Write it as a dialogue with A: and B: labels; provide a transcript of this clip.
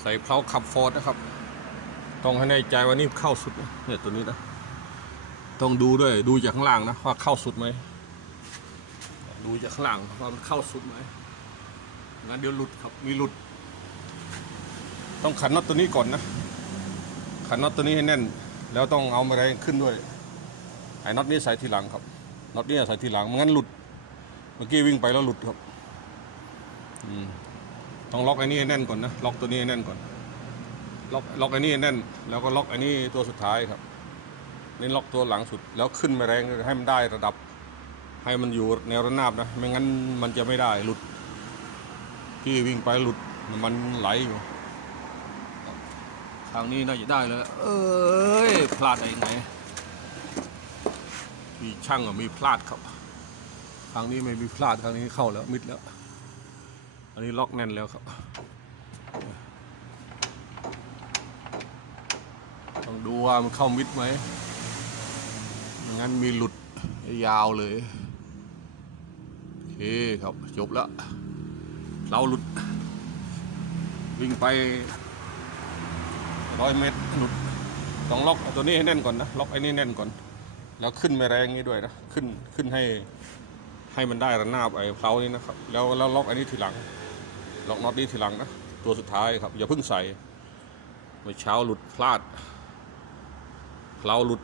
A: ใส่เพลาขับฟอร์ดนะครับ ต้องให้แน่ใจว่านี่เข้าสุดเนี่ยตัวนี้นะ ต้องดูด้วยดูจากข้างล่างนะว่าเข้าสุดไหม ดูจากข้างล่างว่ามันเข้าสุดไหมงั้นเดี๋ยวหลุดครับมีหลุด ต้องขันน็อตตัวนี้ก่อนนะ ขันน็อตตัวนี้ให้แน่น แล้วต้องเอามาแรงขึ้นด้วยไอ้น็อตนี้ใส่ทีหลังครับน็อตนี้ใส่ทีหลังไม่งั้นหลุด เมื่อกี้วิ่งไปแล้วหลุดครับ อืม ต้องล็อกไอ้นี่แน่นก่อนนะล็อกตัวนี้แน่นก่อนล็อกล็อกไอ้นี่แน่น แล้วก็ล็อกไอ้นี่ตัวสุดท้ายครับนี่ล็อกตัวหลังสุดแล้วขึ้นมาแรงให้มันได้ระดับ ให้มันอยู่แนวระนาบนะ ไม่งั้นมันจะไม่ได้หลุดที่วิ่งไปหลุดมันไหลอยู่ทางนี้น่าจะได้เลยเอ้ยพลาดได้ยังไงมีช่างอะมีพลาดครับ ทางนี้ไม่มีพลาดทางนี้เข้าแล้วมิดแล้ว อันนี้ล็อกแน่นแล้วครับ ต้องดูว่ามันเข้ามิดไหมไม่งั้นมีหลุดยาวเลย โอเคครับ จบแล้ว เราหลุด วิ่งไปร้อยเมตรหลุดต้องล็อกตัวนี้ให้แน่นก่อนนะ ล็อกไอ้นี่แน่นก่อน แล้วขึ้นไม่แรงนี้ด้วยนะ ขึ้นขึ้นให้ให้มันได้ระนาบไอ้เพลานี้นะครับ แล้วแล้วล็อกไอ้นี้ทีหลัง ล็อกน็อตนี้ทีหลังนะ ตัวสุดท้ายครับ อย่าเพิ่งใส่เมื่อเช้าหลุดพลาดเพลาหลุด